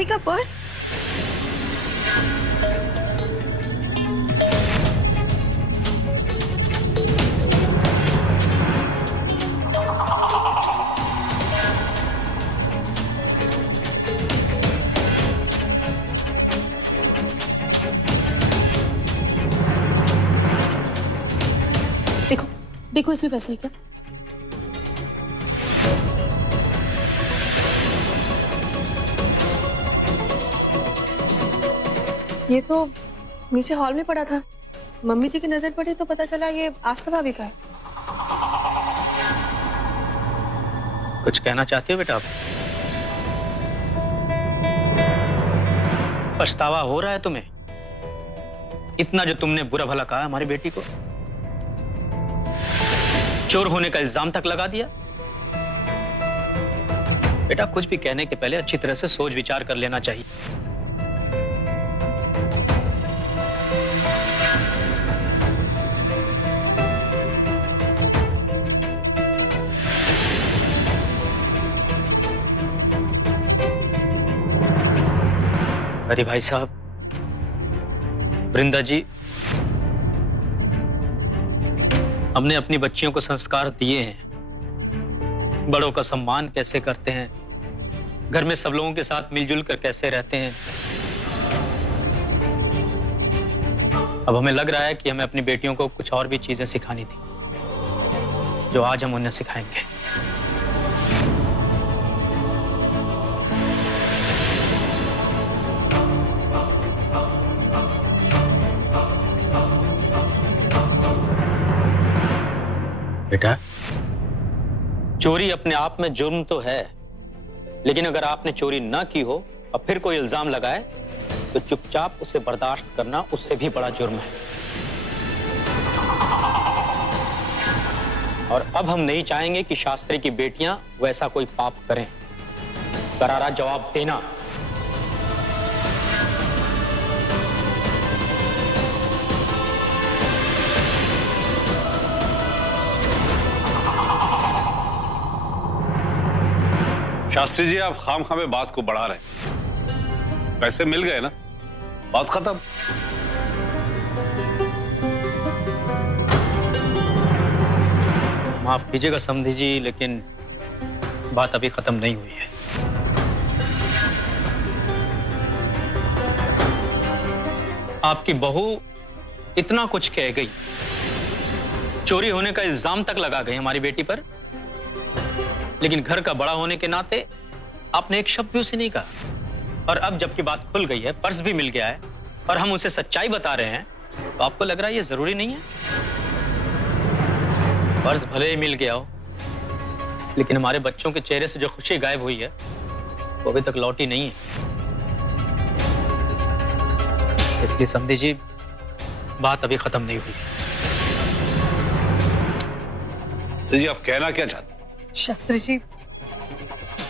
भाभी का पर्स? देखो देखो इसमें पैसे है क्या? ये तो नीचे हॉल में पड़ा था। मम्मी जी की नजर पड़ी तो पता चला ये आस्था भाभी का है। कुछ कहना चाहते हो बेटा आप? पछतावा हो रहा है तुम्हें? इतना जो तुमने बुरा भला कहा हमारी बेटी को, चोर होने का इल्जाम तक लगा दिया। बेटा कुछ भी कहने के पहले अच्छी तरह से सोच विचार कर लेना चाहिए। अरे भाई साहब, वृंदा जी, हमने अपनी बच्चियों को संस्कार दिए हैं। बड़ों का सम्मान कैसे करते हैं, घर में सब लोगों के साथ मिलजुल कर कैसे रहते हैं। अब हमें लग रहा है कि हमें अपनी बेटियों को कुछ और भी चीजें सिखानी थी, जो आज हम उन्हें सिखाएंगे। बेटा, चोरी अपने आप में जुर्म तो है, लेकिन अगर आपने चोरी ना की हो और फिर कोई इल्जाम लगाए तो चुपचाप उसे बर्दाश्त करना उससे भी बड़ा जुर्म है। और अब हम नहीं चाहेंगे कि शास्त्री की बेटियां वैसा कोई पाप करें। करारा जवाब देना। शास्त्री जी, आप खामखा में बात को बढ़ा रहे हैं। पैसे मिल गए ना, बात खत्म। माफ कीजिएगा समधी जी, लेकिन बात अभी खत्म नहीं हुई है। आपकी बहू इतना कुछ कह गई, चोरी होने का इल्जाम तक लगा गई हमारी बेटी पर, लेकिन घर का बड़ा होने के नाते आपने एक शब्द भी उसे नहीं कहा। और अब जबकि बात खुल गई है, पर्स भी मिल गया है और हम उसे सच्चाई बता रहे हैं, तो आपको लग रहा है ये जरूरी नहीं है? पर्स भले ही मिल गया हो, लेकिन हमारे बच्चों के चेहरे से जो खुशी गायब हुई है वो अभी तक लौटी नहीं है। इसलिए समधी जी, बात अभी खत्म नहीं हुई। तो जी आप कहना क्या चाहते? शास्त्री जी,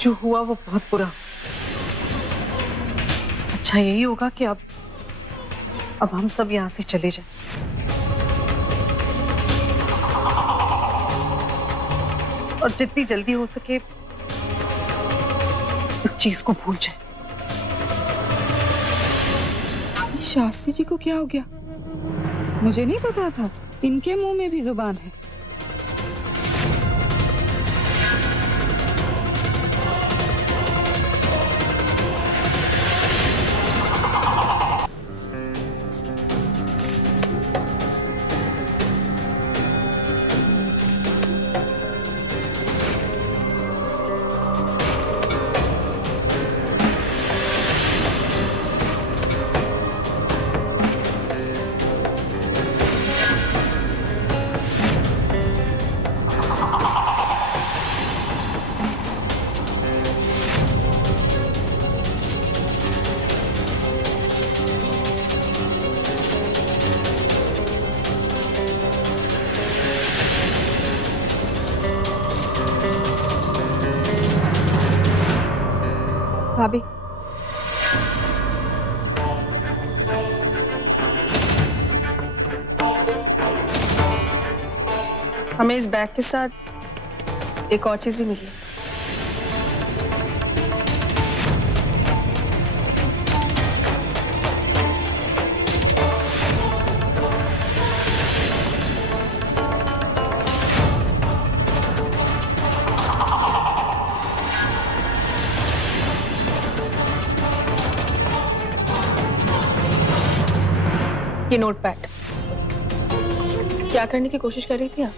जो हुआ वो बहुत बुरा। अच्छा यही होगा कि अब हम सब यहां से चले जाएं। और जितनी जल्दी हो सके इस चीज को भूल जाएं। शास्त्री जी को क्या हो गया? मुझे नहीं पता था, इनके मुंह में भी जुबान है। भाभी, हमें इस बैग के साथ एक और चीज भी मिली। ये नोटपैड क्या करने की कोशिश कर रही थी आप?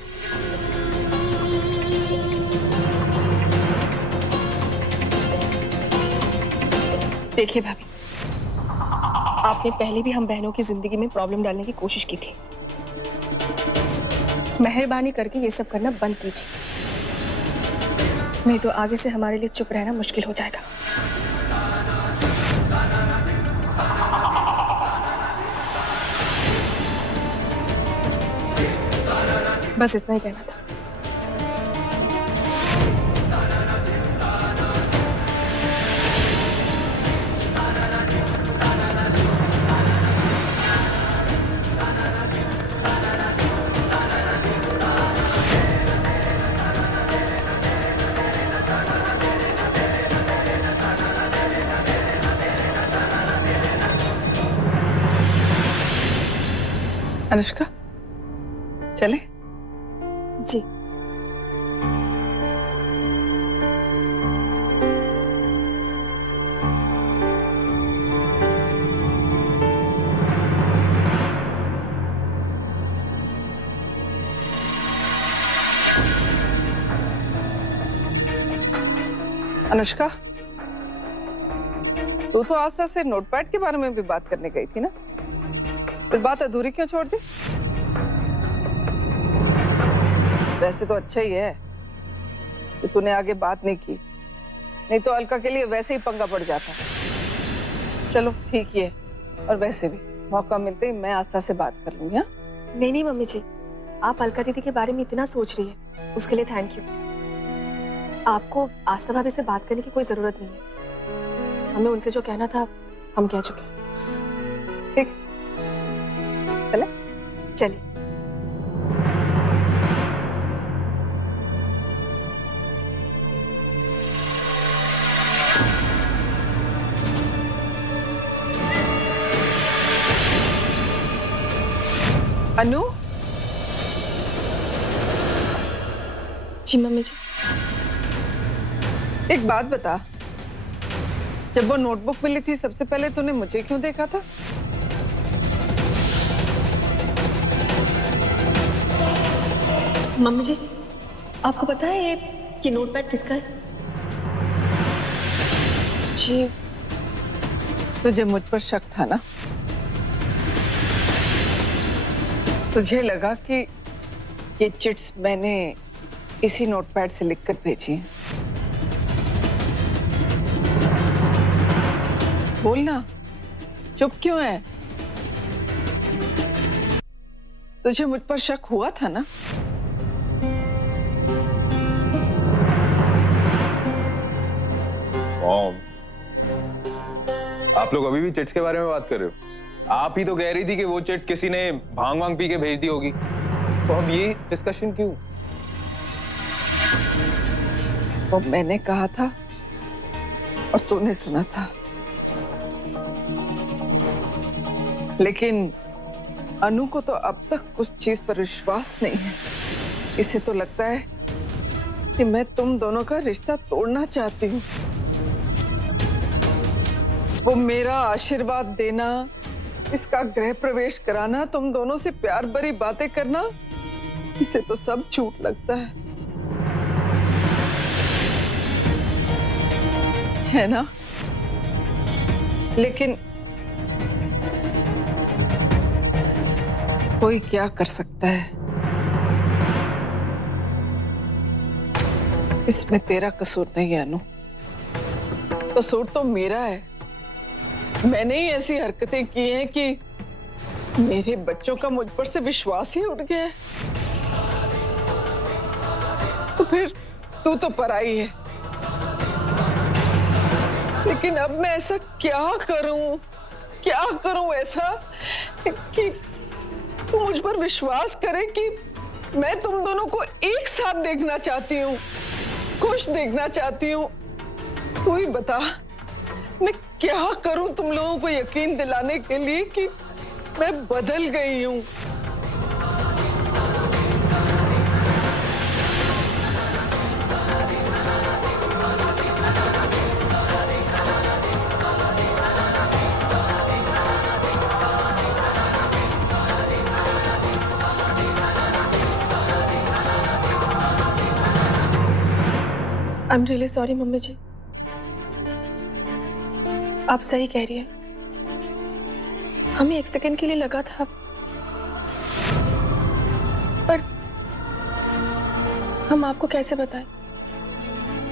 देखिए भाभी, आपने पहले भी हम बहनों की जिंदगी में प्रॉब्लम डालने की कोशिश की थी। मेहरबानी करके ये सब करना बंद कीजिए, नहीं तो आगे से हमारे लिए चुप रहना मुश्किल हो जाएगा। बस इतना ही कहना था। अनुष्का, चले? जी। अनुष्का, तू तो आस्था से नोटपैड के बारे में भी बात करने गई थी ना, फिर बात अधूरी क्यों छोड़ दी? वैसे तो अच्छा ही है कि तूने आगे बात नहीं की, नहीं तो अलका के लिए वैसे ही पंगा पड़ जाता। चलो ठीक ही है, और वैसे भी मौका मिलते ही मैं आस्था से बात कर लूंगी। हाँ? नहीं मम्मी जी, आप अलका दीदी के बारे में इतना सोच रही है, उसके लिए थैंक यू। आपको आस्था भाभी से बात करने की कोई जरूरत नहीं है। हमें उनसे जो कहना था हम कह चुके हैं। ठीक, चले? चलिए। अनु, जी मम्मी जी। एक बात बता, जब वो नोटबुक मिली थी सबसे पहले तूने मुझे क्यों देखा था? मम्मी जी, आपको पता है ये नोटपैड किसका है? जी, तुझे मुझ पर शक था ना? तुझे लगा कि ये चिट्स मैंने इसी नोटपैड से लिखकर भेजी हैं। बोलना, चुप क्यों है? तुझे मुझ पर शक हुआ था ना? आप लोग अभी भी चिट्स के बारे में बात कर रहे हो? आप ही तो कह रही थी कि वो चिट किसी ने भांग वांग पी के भेज दी होगी, तो अब ये डिस्कशन क्यों? वो मैंने कहा था और तूने सुना था, लेकिन अनु को तो अब तक कुछ चीज पर विश्वास नहीं है। इसे तो लगता है कि मैं तुम दोनों का रिश्ता तोड़ना चाहती हूँ। वो मेरा आशीर्वाद देना, इसका गृह प्रवेश कराना, तुम दोनों से प्यार भरी बातें करना, इसे तो सब झूठ लगता है ना? लेकिन कोई क्या कर सकता है? इसमें तेरा कसूर नहीं है अनु, कसूर तो मेरा है। मैंने ही ऐसी हरकतें की हैं कि मेरे बच्चों का मुझ पर से विश्वास ही उठ गया है। तो फिर तू तो पराई है, लेकिन अब मैं ऐसा क्या करूं ऐसा कि तू मुझ पर विश्वास करे कि मैं तुम दोनों को एक साथ देखना चाहती हूँ, खुश देखना चाहती हूँ। तू ही बता, मैं क्या करूं तुम लोगों को यकीन दिलाने के लिए कि मैं बदल गई हूं। I am really sorry mummy ji. आप सही कह रही है, हमें एक सेकंड के लिए लगा था, पर हम आपको कैसे बताएं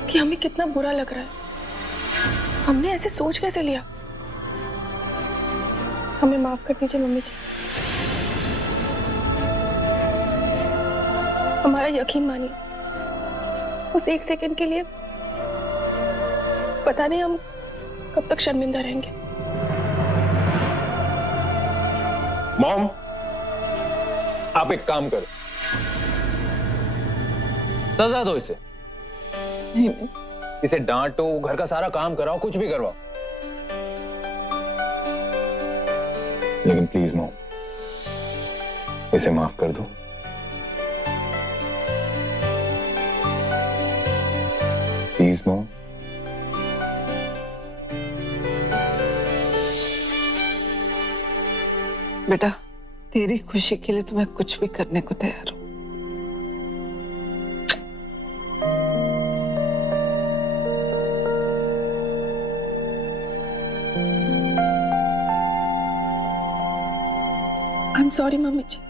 कि हमें कितना बुरा लग रहा है। हमने ऐसे सोच कैसे लिया। हमें माफ कर दीजिए मम्मी जी। हमारा यकीन मानिए, उस एक सेकंड के लिए पता नहीं हम कब तक शर्मिंदा रहेंगे। मॉम, आप एक काम करो, सजा दो इसे। इसे डांटो, घर का सारा काम कराओ, कुछ भी करवाओ, लेकिन प्लीज मॉम, इसे माफ कर दो। Please mom. बेटा, तेरी खुशी के लिए तो मैं कुछ भी करने को तैयार हूं। I am sorry mummy ji.